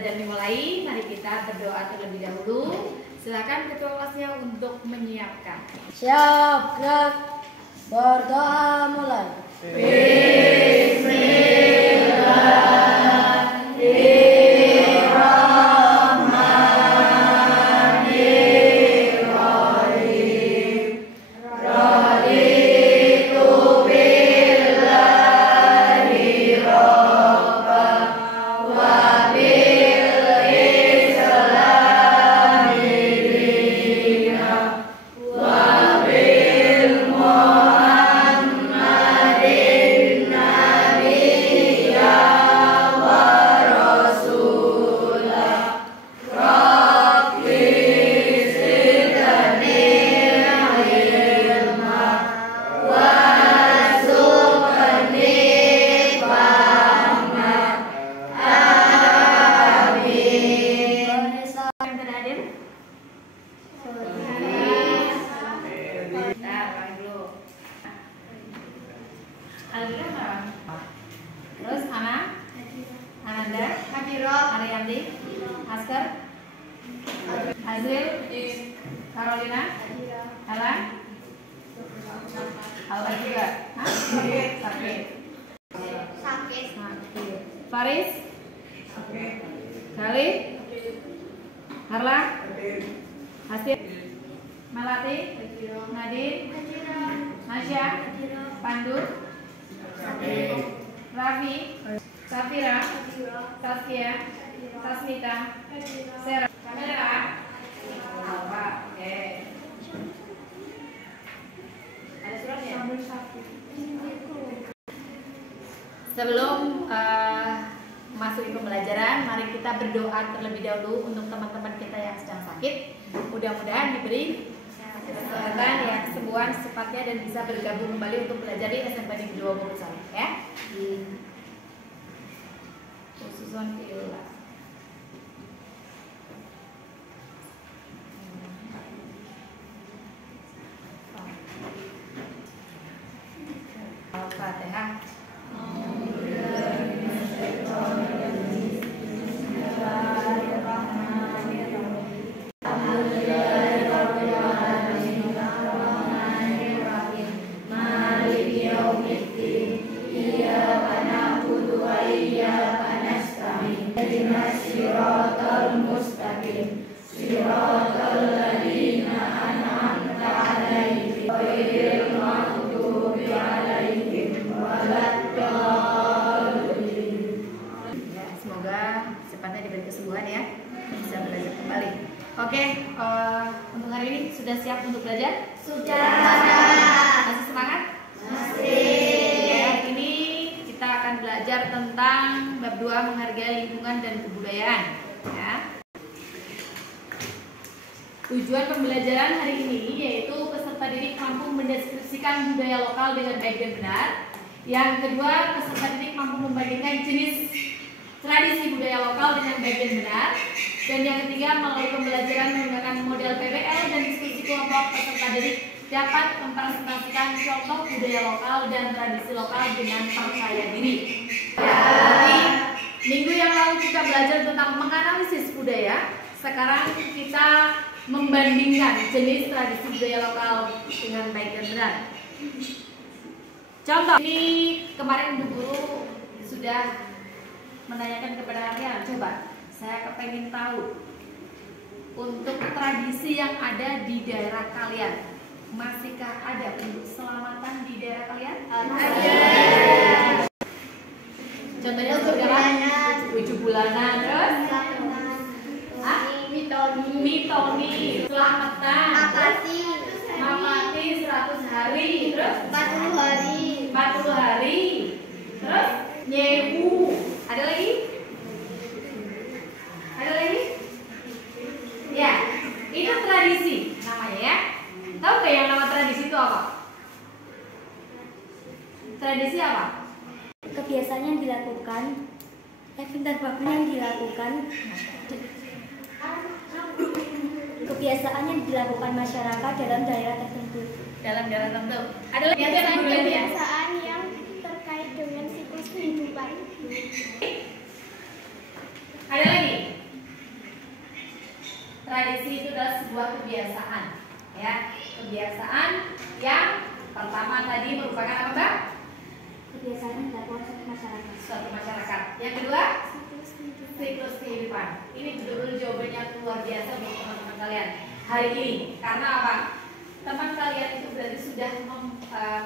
belajar dimulai, mari kita berdoa terlebih dahulu. Silakan ketua kelasnya untuk menyiapkan. Siap, gerak. Berdoa mulai. Terus Ananda, Ariandi, Asker, Azil, Carolina, Helen, Alba juga, sakit, Faris, Khalid, Harla, Hasir, Melati, Nadine, Nasya, Pandu, Raffi, Safira, Saskia, Sasmita, Sarah, kamera, oke. Ada suratnya? Sebelum masukin pembelajaran, mari kita berdoa terlebih dahulu untuk teman-teman kita yang sedang sakit. Mudah-mudahan diberi kesehatan, ya, kesembuhan secepatnya dan bisa bergabung kembali untuk belajar di SMP Negeri 21, ya. Khususon Viola. Al-Fatihah. Oke, untuk hari ini sudah siap untuk belajar? Sudah. Masih semangat? Masih. Ya, ini kita akan belajar tentang bab 2 menghargai lingkungan dan kebudayaan. Ya. Tujuan pembelajaran hari ini yaitu peserta didik mampu mendeskripsikan budaya lokal dengan baik dan benar. Yang kedua, peserta didik mampu membandingkan jenis tradisi budaya lokal dengan baik dan benar. Dan yang ketiga, melalui pembelajaran menggunakan model PBL dan diskusi kelompok, peserta didik dapat mempresentasikan contoh budaya lokal dan tradisi lokal dengan percaya diri. Jadi, minggu yang lalu kita belajar tentang menganalisis budaya. Sekarang kita membandingkan jenis tradisi budaya lokal dengan baik dan benar. Contoh, ini kemarin Bu Guru sudah menanyakan kepada kalian, coba. Saya kepengen tahu untuk tradisi yang ada di daerah kalian, masihkah ada untuk selamatan di daerah kalian? Ada. Contohnya seperti apa? 7 bulanan, terus? Mitoni, selamatan, Mamati 100 hari, terus? 40 hari, terus? Nyewu, ada lagi? Ada lagi? Ya, itu tradisi namanya, ya. Tahu nggak yang nama tradisi itu apa? Tradisi apa? Kebiasaan yang dilakukan, pintar bagus yang dilakukan, kebiasaan yang dilakukan masyarakat dalam daerah tertentu. Dalam daerah tertentu. Ada lagi kebiasaan yang terkait dengan siklus kehidupan. Ada lagi? tradisi itu adalah sebuah kebiasaan, ya. Kebiasaan yang pertama tadi merupakan apa, Mbak? Kebiasaan yang dilakukan suatu masyarakat. Suatu masyarakat. Yang kedua, siklus kehidupan. Ini betul-betul jawabannya luar biasa untuk teman-teman kalian hari ini. Karena apa? Teman kalian itu berarti sudah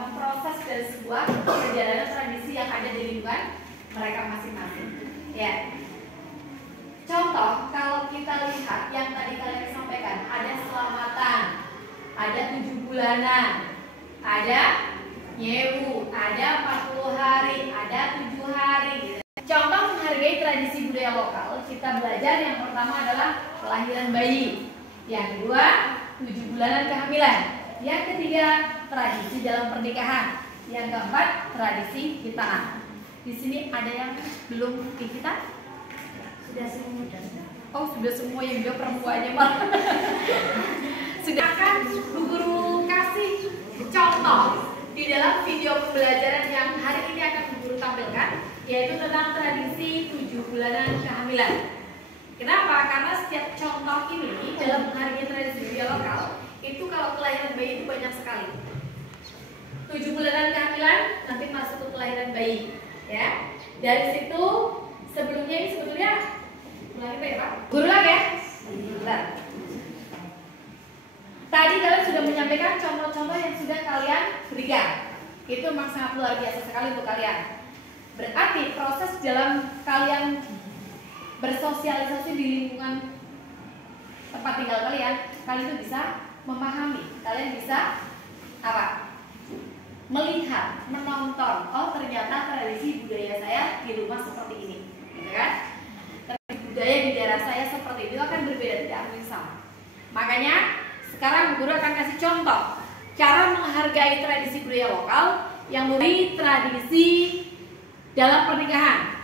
memproses dari sebuah perjalanan tradisi yang ada di lingkungan mereka masing-masing. Ya. Contoh, kalau kita lihat yang tadi kalian sampaikan, ada selamatan, ada 7 bulanan, ada nyewu, ada 40 hari, ada 7 hari. Contoh menghargai tradisi budaya lokal, kita belajar yang pertama adalah kelahiran bayi, yang kedua 7 bulanan kehamilan, yang ketiga tradisi dalam pernikahan, yang keempat tradisi hitaan. Di sini ada yang belum dihitan? Sudah semua. Oh, sudah semua yang dia perempuannya malah. Sudah akan Bu Guru kasih contoh di dalam video pembelajaran yang hari ini akan Bu Guru tampilkan, yaitu tentang tradisi 7 bulanan kehamilan. Kenapa? Karena setiap contoh ini dalam menghargai tradisi budaya lokal itu kalau kelahiran bayi itu banyak sekali. 7 bulanan kehamilan nanti masuk ke kelahiran bayi, ya. Dari situ sebelumnya ini sebetulnya ulangi Pak ya, Pak? Guru lagi ya? Bentar. Tadi kalian sudah menyampaikan contoh-contoh yang sudah kalian berikan. Itu memang sangat luar biasa sekali untuk kalian. Berarti proses dalam kalian bersosialisasi di lingkungan tempat tinggal kalian itu bisa memahami. Kalian bisa apa? Melihat, menonton. Oh, ternyata tradisi budaya saya di rumah seperti ini, gitu kan? Budaya di daerah saya seperti itu akan berbeda, tidak akan sama. Makanya sekarang Guru akan kasih contoh cara menghargai tradisi budaya lokal yang memberi tradisi dalam pernikahan.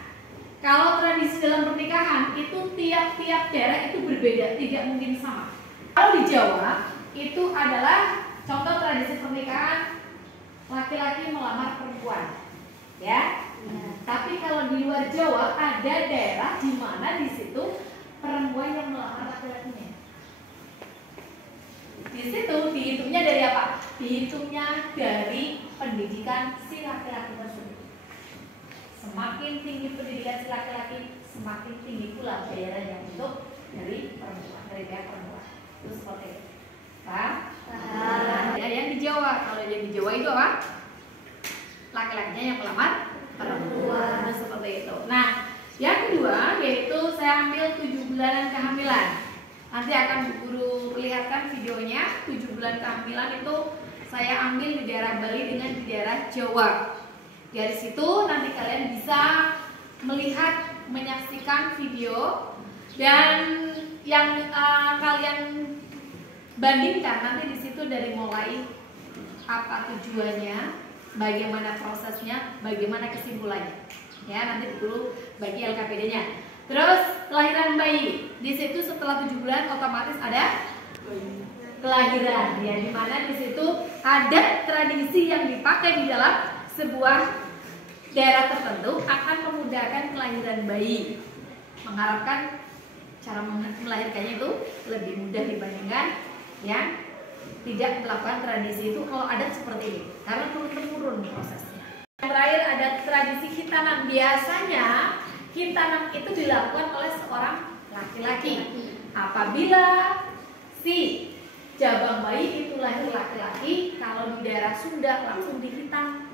Kalau tradisi dalam pernikahan itu tiap-tiap daerah itu berbeda, tidak mungkin sama. Kalau di Jawa itu adalah contoh tradisi pernikahan laki-laki melamar perempuan, ya. Tapi kalau di luar Jawa ada daerah di mana di situ perempuan yang melamar laki-lakinya. Di situ dihitungnya dari apa? Dihitungnya dari pendidikan si laki-laki tersebut. Semakin tinggi pendidikan si laki-laki, semakin tinggi pula bayaran yang untuk dari perempuan, dari pihak perempuan. Itu seperti itu. Paham? Paham. Ya, yang di Jawa, kalau yang di Jawa itu apa? Laki-lakinya yang melamar perempuan, itu seperti itu. Nah, yang kedua yaitu saya ambil 7 bulanan kehamilan. Nanti akan Bu Guru perlihatkan videonya. 7 bulan kehamilan itu saya ambil di daerah Bali dengan di daerah Jawa. Dari situ nanti kalian bisa melihat, menyaksikan video dan yang kalian bandingkan nanti di situ dari mulai apa tujuannya, bagaimana prosesnya, bagaimana kesimpulannya. Ya, nanti dulu bagi LKPD-nya. Terus kelahiran bayi. Di situ setelah 7 bulan otomatis ada kelahiran, ya, di mana di situ ada tradisi yang dipakai di dalam sebuah daerah tertentu akan memudahkan kelahiran bayi. Mengharapkan cara melahirkannya itu lebih mudah dibandingkan yang tidak melakukan tradisi itu kalau ada seperti ini, karena turun-temurun prosesnya. Yang terakhir ada tradisi khitanan. Biasanya khitanan itu dilakukan oleh seorang laki-laki. Apabila si jabang bayi itu lahir laki-laki, kalau di daerah Sunda langsung dihitan.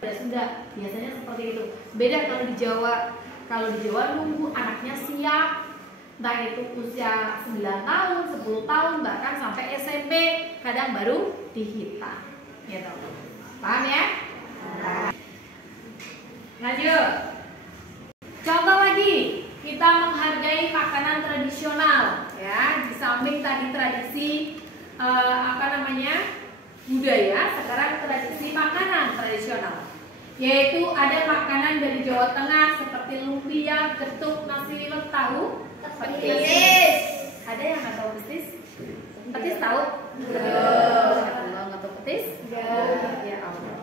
Daerah Sunda biasanya seperti itu. Beda kalau di Jawa. Kalau di Jawa nunggu anaknya siap, entah itu usia 9 tahun, 10 tahun, bahkan sampai SMP, kadang baru dihitan. Gitu. Paham ya? Lanjut. Contoh lagi, kita menghargai makanan tradisional, ya. Di samping tadi tradisi budaya, sekarang tradisi makanan tradisional, yaitu ada makanan dari Jawa Tengah seperti lumpia, getuk, nasi liwet, tahu, petis. Ada yang nggak tahu petis? Petis tahu? Nggak tahu petis? Ya Allah.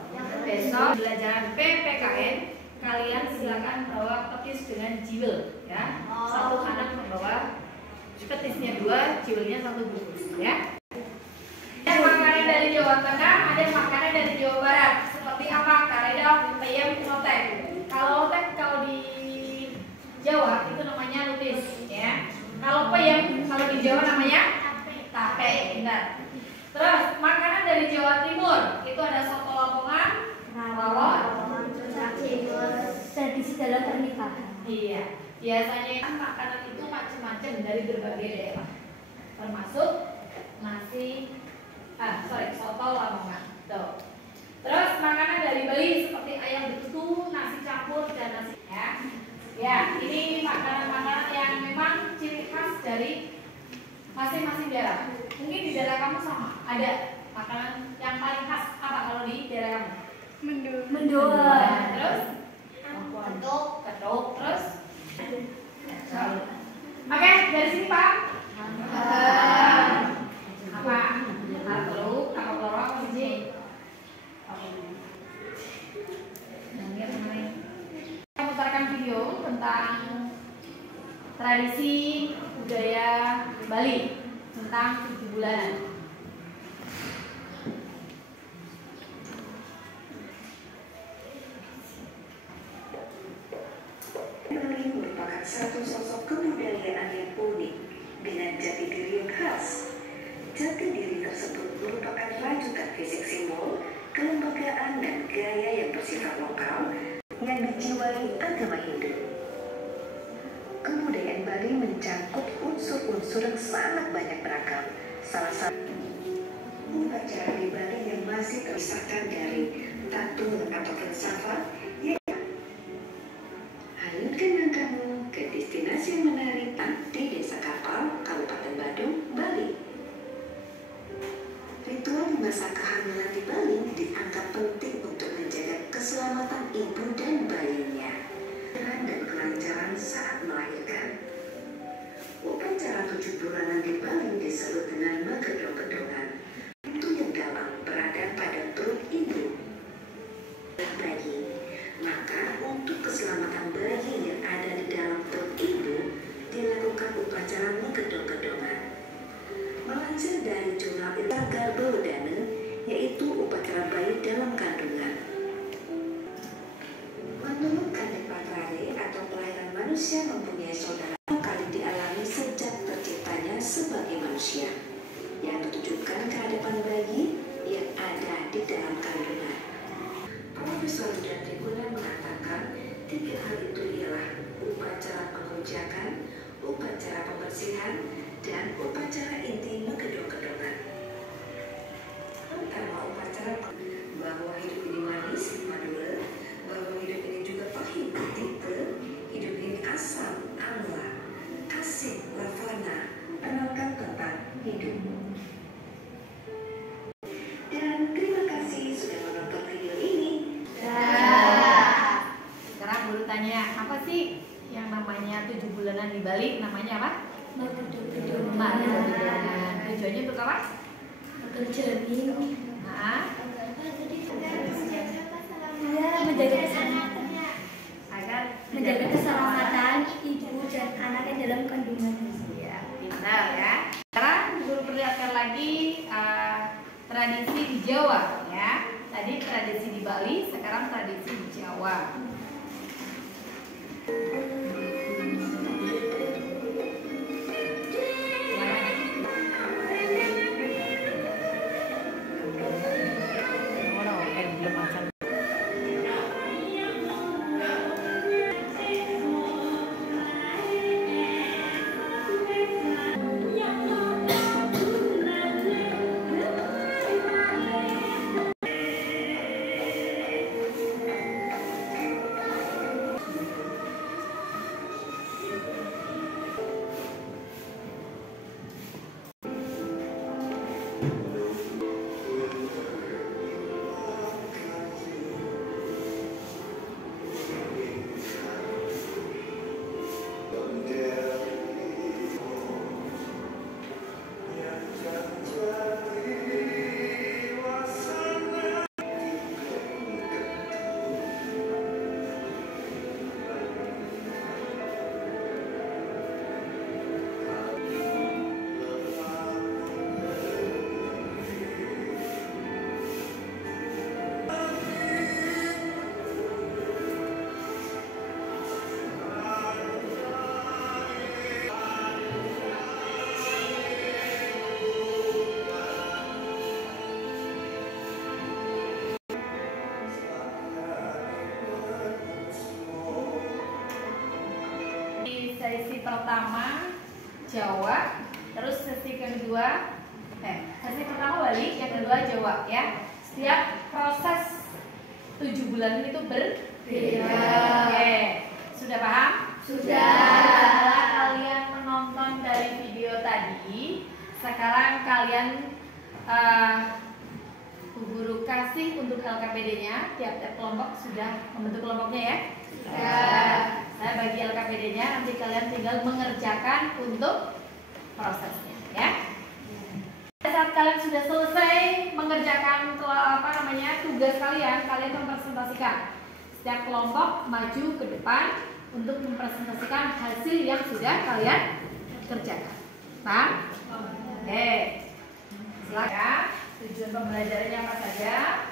Besok pelajaran PPKN kalian silakan bawa petis dengan jiwel, ya. Satu anak membawa petisnya 2, paciulnya 1 bungkus ya. Ada makanan dari Jawa Tengah, ada makanan dari Jawa Barat. Seperti apa? Karedok, peyem, lotek. Kalau lotek kalau di Jawa itu namanya lutis ya. Kalau peyem kalau di Jawa namanya tape. Benar. Terus makanan dari Jawa Timur itu ada soto Lamongan, rawon, tradisi dalam pernikahan. iya. Biasanya makanan itu macam-macam dari berbagai daerah, termasuk soto Lamongan. Tuh. Terus makanan dari Bali seperti ayam betutu, nasi campur dan nasi ya. Ya, ini makanan-makanan yang memang ciri khas dari masing-masing daerah. Mungkin di daerah kamu sama. Ada makanan yang paling khas apa kalau di daerah kamu? Mendoan. Terus ketuk, terus oke, dari sini Pak. Apa? Teluk, apa telur, apa biji? Saya putarkan video tentang tradisi budaya Bali tentang 7 bulanan. Bali merupakan satu sosok kebudayaan yang unik dengan jati diri yang khas. Jati diri tersebut merupakan rajutan fisik simbol, kelembagaan dan gaya yang bersifat lokal yang dijiwai agama Hindu. Kebudayaan Bali mencangkup unsur-unsur yang sangat banyak beragam. Salah satu upacara di Bali yang masih terpisahkan dari tatung atau filsafat, yaitu hadirkan kamu ke destinasi yang menarik di Desa Kapal, Kabupaten Badung, Bali. Ritual di masa kehamilan di Bali dianggap penting untuk menjaga keselamatan ibu dan bayinya dan kelancaran saat melahirkan. Upacara 7 bulanan di Bali disebut dengan megedong-gedongan. Pintu yang dalam berada pada perut ibu bayi. Maka untuk keselamatan bayi yang ada di dalam perut ibu dilakukan upacara megedong-gedongan. Melansir dari jurnal Garbhodana, yaitu upacara bayi dalam kandungan. Menurut Kadek Patrare atau kelahiran manusia mempunyai saudara kali dialami sejak terciptanya sebagai manusia, yang ditujukan kehadapan bayi yang ada di dalam kandungan. Profesor dan Tribuna mengatakan 3 hal itu ialah upacara pengujakan, upacara pembersihan, dan upacara inti megedong-gedongan. Pertama, upacara bahwa hidup ini manis, madura, bahwa hidup ini juga pahit, tite, hidup ini asam, amla, asin, lavana, kenalkan tentang hidup. Dan terima kasih sudah menonton video ini. Sekarang guru tanya, apa sih yang namanya 7 bulanan di Bali? Namanya apa? Megedong-gedongan. Tujuannya untuk apa? Berjalan. Nah, Menjaga keselamatan ibu dan anaknya dalam kandungan. ya, pintar ya. Sekarang guru perlihatkan lagi tradisi di Jawa ya. Tadi tradisi di Bali, sekarang tradisi di Jawa. Jawa, terus sesi pertama Bali, yang kedua Jawa ya. Setiap proses 7 bulan itu berbeda. Oke, sudah paham? Sudah. Setelah kalian menonton dari video tadi, sekarang kalian Bu Guru kasih untuk LKPD-nya. Tiap-tiap kelompok sudah membentuk kelompoknya ya? Ya. Saya bagi LKPD-nya, nanti kalian tinggal mengerjakan untuk prosesnya ya. Saat kalian sudah selesai mengerjakan tugas kalian mempresentasikan. Setiap kelompok maju ke depan untuk mempresentasikan hasil yang sudah kalian kerjakan. Paham? Oke. Silakan. Tujuan pembelajarannya apa saja?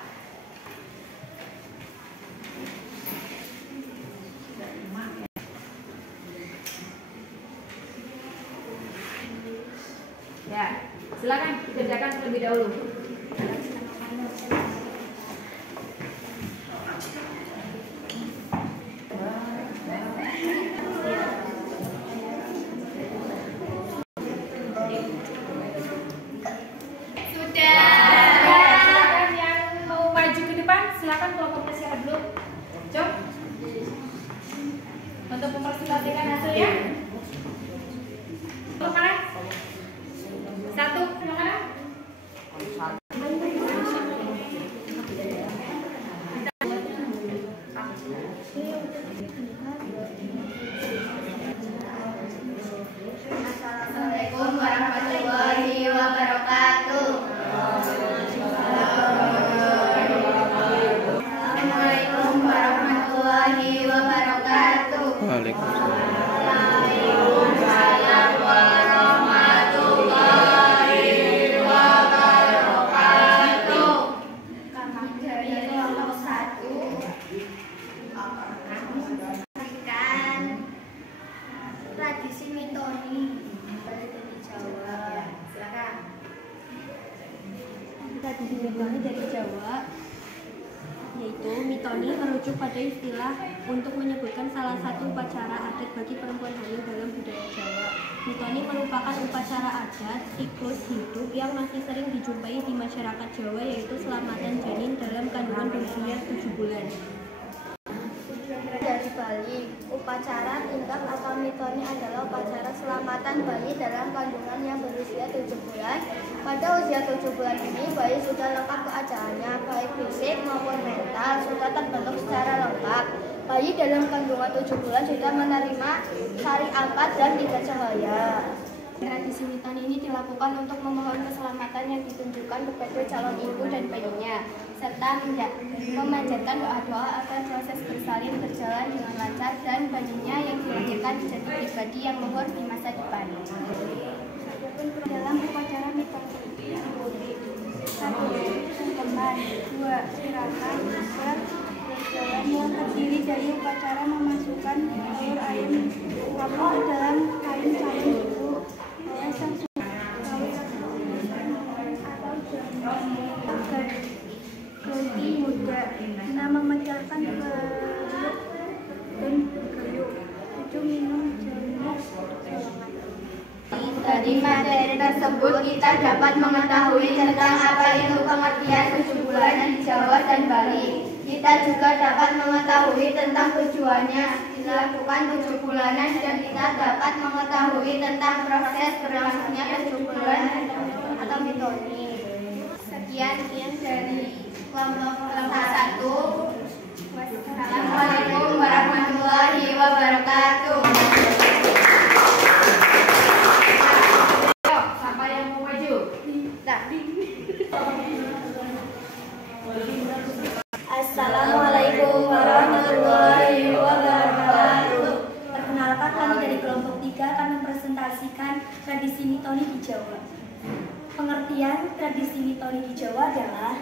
Ya, silakan dikerjakan terlebih dahulu. Untuk mempresentasikan hasilnya. Silakan. Satu, silakan. Assalamualaikum warahmatullahi wabarakatuh. Assalamualaikum warahmatullahi wabarakatuh. Waalaikumsalam. Waalaikumsalam warahmatullahi wabarakatuh. Dari kelompok 1 tradisi mitoni dari Jawa. Silakan. Tradisi mitoni dari Jawa, yaitu mitoni merujuk pada istilah untuk menyebutkan salah satu upacara adat bagi perempuan hamil dalam budaya Jawa. Mitoni merupakan upacara adat siklus hidup yang masih sering dijumpai di masyarakat Jawa, yaitu selamatan janin dalam kandungan berusia 7 bulan. Dari Bali, upacara tingkah atau mitoni adalah upacara selamatan bayi dalam kandungan yang berusia 7 bulan. Pada usia 7 bulan ini, bayi sudah lengkap keadaannya, baik fisik maupun mental sudah terbentuk secara lengkap. Bayi dalam kandungan 7 bulan sudah menerima sari ampat dan 3 cahaya. Tradisi mitoni ini dilakukan untuk memohon keselamatan yang ditunjukkan kepada calon ibu dan bayinya, serta memanjatkan doa-doa agar proses bersalin berjalan dengan lancar dan bayinya yang dilahirkan menjadi pribadi yang luhur di masa depan. Dalam upacara mitoni, 1. Sungkeman, 2. Siraman, 3. Berjalan yang terdiri dari upacara memasukkan telur ayam kamu ke dalam kain calon ibu. Ganti muda, nama memecahkan bergeluk dan bergeluk. 7. Minum jamu selamat. Dari materi tersebut kita dapat mengetahui tentang apa itu pengertian 7 bulanan di Jawa dan Bali. Kita juga dapat mengetahui tentang tujuannya dilakukan 7 bulanan dan kita dapat mengetahui tentang proses berlangsungnya 7 bulan atau mitoni. Sekian dari kelompok 1. Wassalamualaikum warahmatullahi wabarakatuh. Siapa yang mau maju? Assalamualaikum warahmatullahi wabarakatuh. Perkenalkan, kami dari kelompok 3 akan mempresentasikan tradisi mitoni di Jawa. Pengertian tradisi mitoni di Jawa adalah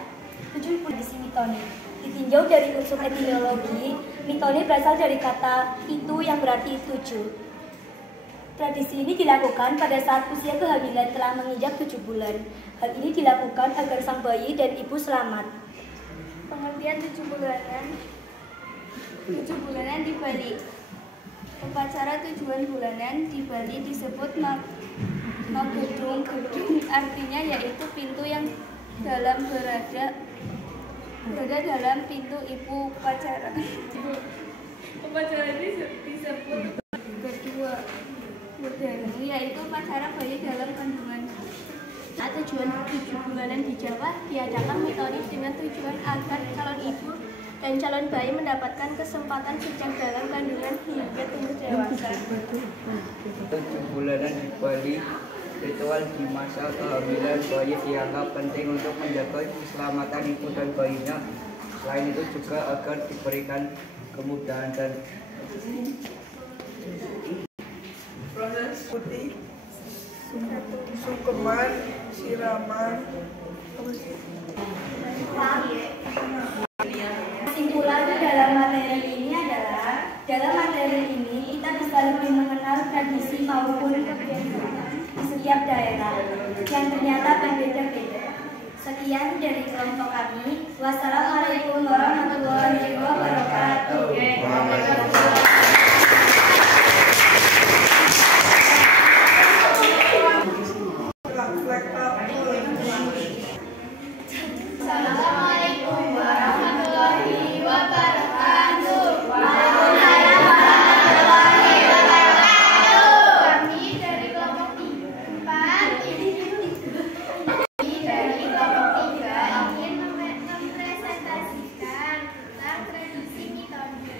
7 tradisi mitoni. Ditinjau dari unsur etimologi, mitoni berasal dari kata itu yang berarti 7. Tradisi ini dilakukan pada saat usia kehamilan telah menginjak 7 bulan. Hal ini dilakukan agar sang bayi dan ibu selamat. Pengertian 7 bulanan di Bali. Upacara 7 bulanan di Bali disebut Gedung artinya yaitu pintu yang berada dalam pintu ibu upacara. Upacara ini disebut kedua budana, yaitu upacara bayi dalam kandungan. Tujuan 7 bulanan di Jawa diadakan mitoni dengan tujuan agar calon ibu dan calon bayi mendapatkan kesempatan sejak dalam kandungan hingga tumbuh dewasa. 7 bulanan di Bali, ritual di masa kehamilan bayi dianggap penting untuk menjaga keselamatan ibu dan bayinya. Selain itu juga agar diberikan kemudahan dan proses putih, sungkeman, siraman. Kesimpulan dalam materi ini adalah, dalam materi ini kita bisa lebih mengenal tradisi maupun kebiasaan di setiap daerah yang ternyata berbeda-beda. Sekian dari kelompok kami. Wassalamualaikum warahmatullahi wabarakatuh. Assalamualaikum warahmatullahi wabarakatuh. Kami dari kelompok 4 ingin mempresentasikan tentang tradisi mitoni.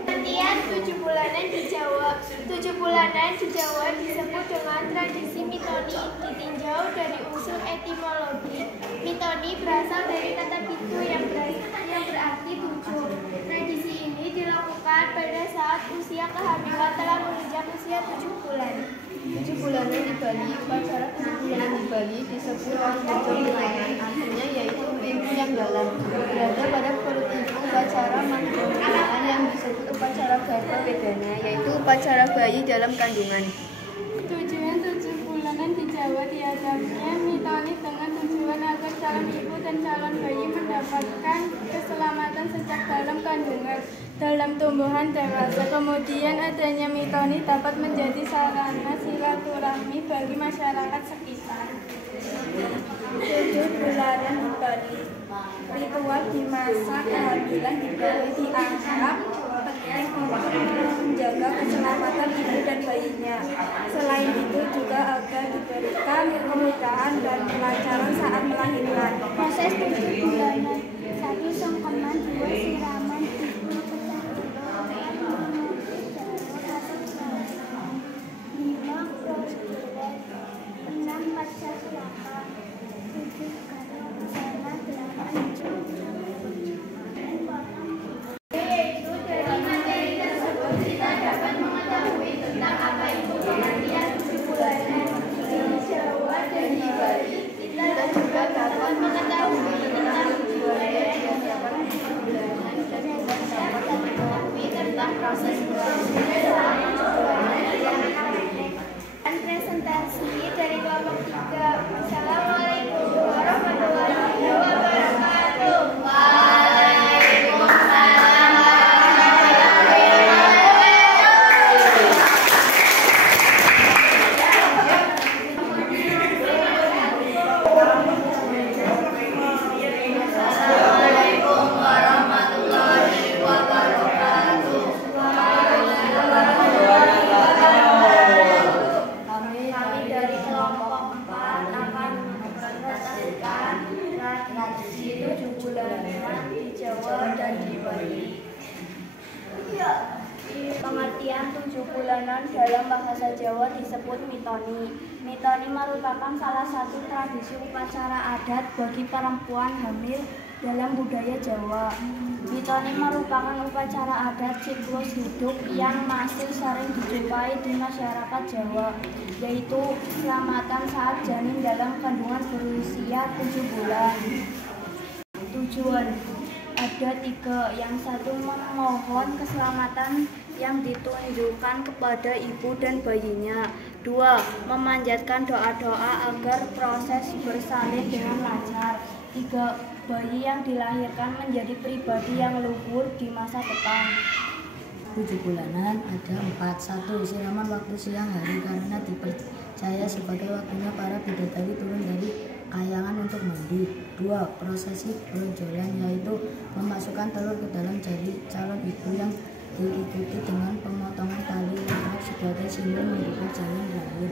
Pengertian 7 bulanan di Jawa. 7 bulanan di Jawa disebut dengan tradisi mitoni. Ditinjau dari unsur etimologi, mitoni berasal dari kata pitu yang berarti 7. Tradisi ini dilakukan pada saat usia kehamilan telah menginjak usia 7 bulan. 7 bulanan di Bali, upacara 7 bulanan di Bali disebut mitoni, artinya yaitu pintu yang dalam berada pada perut ibu. Upacara manggala yang disebut upacara garba wedana, yaitu upacara bayi dalam kandungan. Tujuan 7 bulanan di Jawa diadakannya mitoni dengan tujuan agar calon ibu dan calon bayi mendapatkan keselamatan sejak dalam kandungan dalam tumbuhan dewasa. Kemudian adanya mitoni dapat menjadi sarana silaturahmi bagi masyarakat sekitar. 7 bulanan di Bali. Ritual di masa kehamilan di Bali dianggap penting untuk menjaga keselamatan ibu dan bayinya. Selain itu juga agar diberikan kemudahan dan kelancaran saat melahirkan. Proses 7 bulanan: 1. Sungkeman, 2. Siraman, 3. Pecahan 5. Prosedur, 6. Pasca sulama, 7. Kado busana, 8. Yaitu dari materi tersebut kita dapat mengetahui tentang apa itu pengertian 7 bulanan di Jawa dan di Bali. Kita juga dapat mengetahui tentang 7 bulanan dan dapat mengetahui tentang proses dan presentasi dari kelompok 3. Assalamualaikum warahmatullahi wabarakatuh. Waalaikumsalam warahmatullahi Assalamualaikum warahmatullahi wabarakatuh. Kami dari kelompok 4 akan mempresentasikan tradisi 7 bulanan di Jawa dan di Bali. Pengertian 7 bulanan dalam bahasa Jawa disebut mitoni. Mitoni merupakan salah satu tradisi upacara adat bagi perempuan hamil dalam budaya Jawa. Mitoni merupakan upacara adat siklus hidup yang masih sering dijumpai di masyarakat Jawa, yaitu keselamatan saat janin dalam kandungan berusia 7 bulan. Tujuan ada 3. Yang 1, memohon keselamatan yang ditunjukkan kepada ibu dan bayinya. 2. Memanjatkan doa-doa agar proses bersalin dengan lancar. 3. Bayi yang dilahirkan menjadi pribadi yang luhur di masa depan. 7 bulanan ada 4. 1. Siraman waktu siang hari karena dipercaya sebagai waktunya para bidadari turun dari kayangan untuk mandi. 2. Prosesi bronjolan yaitu memasukkan telur ke dalam jari calon ibu yang diikuti dengan pemotongan tali lemak sebagai simbol membuka jalan lahir.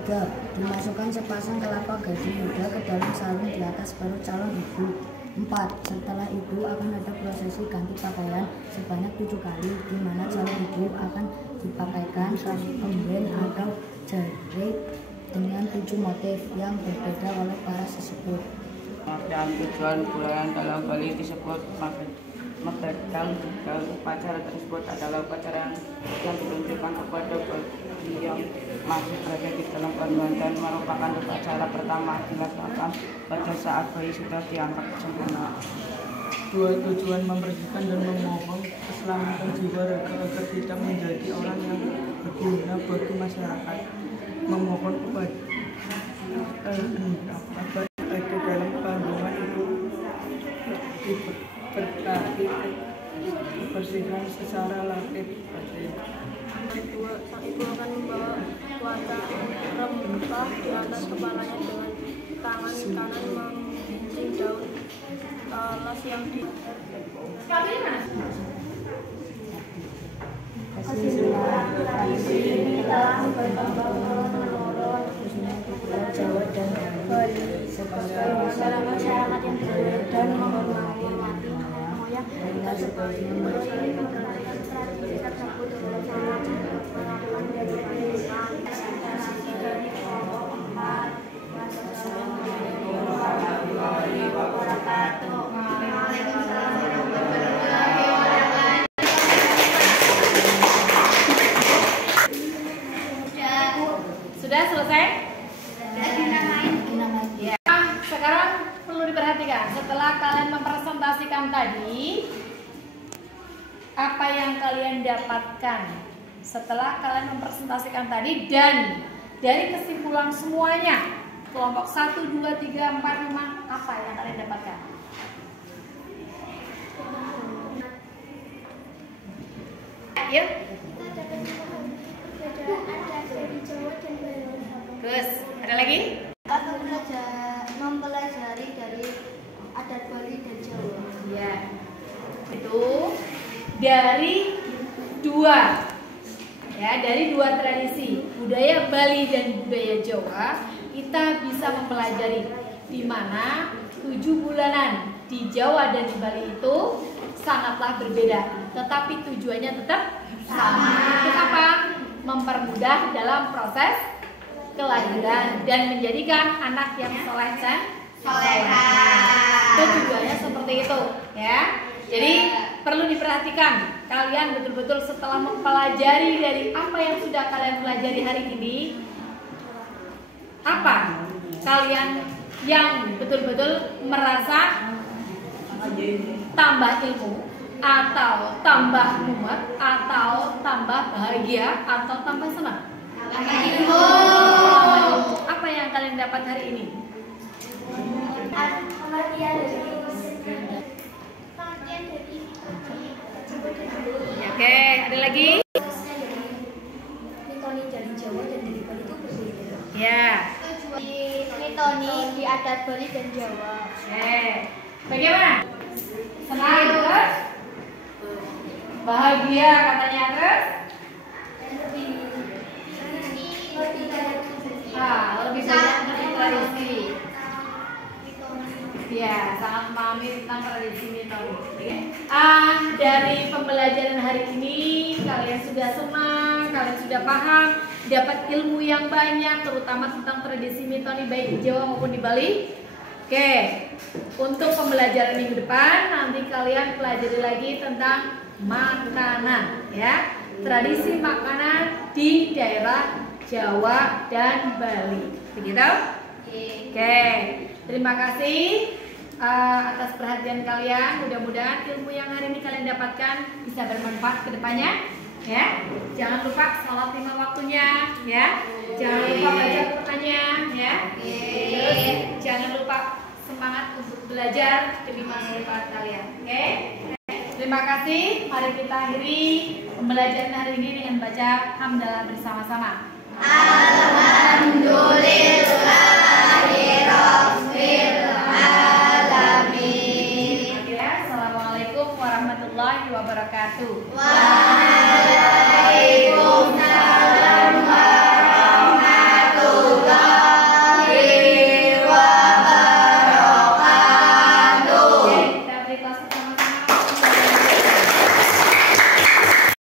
3. Dimasukkan sepasang kelapa gading muda ke dalam sarung di atas perut calon ibu. 4. Setelah itu akan ada prosesi ganti pakaian sebanyak 7 kali di mana calon ibu akan dipakaikan kemben atau jari dengan 7 motif yang berbeda oleh para sesepuh. Dan tujuan bulanan dalam Bali disebut Magedang. Dan upacara tersebut adalah upacara yang ditunjukkan kepada bagi yang masih berada di dalam kandungan dan merupakan upacara pertama dilaksanakan pada saat bayi sudah diangkat sempurna. 2. Tujuan membersihkan dan memohon keselamatan jiwa raga agar tidak menjadi orang yang berguna bagi masyarakat. Memohon kepada ada dalam kandungan itu diberkahi kebersihan secara lahir batin. 2. Sang ibu akan membawa kuasa rempah di atas kepalanya dengan tangan kanan menggunting daun talas yang di Tradisi ini telah berkembang menurun khususnya di Pulau Jawa dan Bali sebagai masyarakat yang beragam dan menghormati nenek moyang hingga sebagai tradisi tersebut sangat pengaruh dari pendidikan dari kelompok 4. Wassalamualaikum warahmatullahi wabarakatuh. Sudah selesai? Ya. Sekarang perlu diperhatikan, setelah kalian mempresentasikan tadi, apa yang kalian dapatkan setelah kalian mempresentasikan tadi dan dari kesimpulan semuanya, kelompok 1, 2, 3, 4, 5, apa yang kalian dapatkan? Ayo. Terus, ada lagi? Mempelajari dari adat Bali dan Jawa. Ya, itu dari dua tradisi, budaya Bali dan budaya Jawa, kita bisa mempelajari di mana 7 bulanan di Jawa dan di Bali itu sangatlah berbeda, tetapi tujuannya tetap sama. Itu apa? Mempermudah dalam proses kelahiran dan menjadikan anak yang soleh dan solehah. Itu tujuannya seperti itu, ya. Jadi perlu diperhatikan, kalian betul-betul setelah mempelajari dari apa yang sudah kalian pelajari hari ini, apa kalian yang betul-betul merasa tambah ilmu atau tambah mumet atau tambah bahagia atau tambah senang? Ilmu. Apa yang kalian dapat hari ini? Oke, ada lagi? Mitoni dari Jawa dan dari Bali itu berbeda. Ya. Mitoni di adat Bali dan Jawa. Oke. Bagaimana? Senang terus? Bahagia katanya terus? Lebih banyak dari tradisi. Ya, sangat memahami tentang tradisi mitoni. Dari pembelajaran hari ini kalian sudah senang, kalian sudah paham, dapat ilmu yang banyak, terutama tentang tradisi mitoni baik di Jawa maupun di Bali. Oke, untuk pembelajaran minggu depan nanti kalian pelajari lagi tentang makanan, ya, tradisi makanan di daerah Jawa dan Bali, begitu? Oke, terima kasih atas perhatian kalian. Mudah-mudahan ilmu yang hari ini kalian dapatkan bisa bermanfaat ke depannya, ya. Jangan lupa sholat 5 waktunya, ya. Jangan lupa baca Qur'annya, ya. Terus jangan lupa semangat untuk belajar demi masa depan kalian, oke? Terima kasih. Mari kita akhiri pembelajaran hari ini dengan baca hamdalah bersama-sama. Alhamdulillahirabbil alamin. Assalamualaikum warahmatullahi wabarakatuh.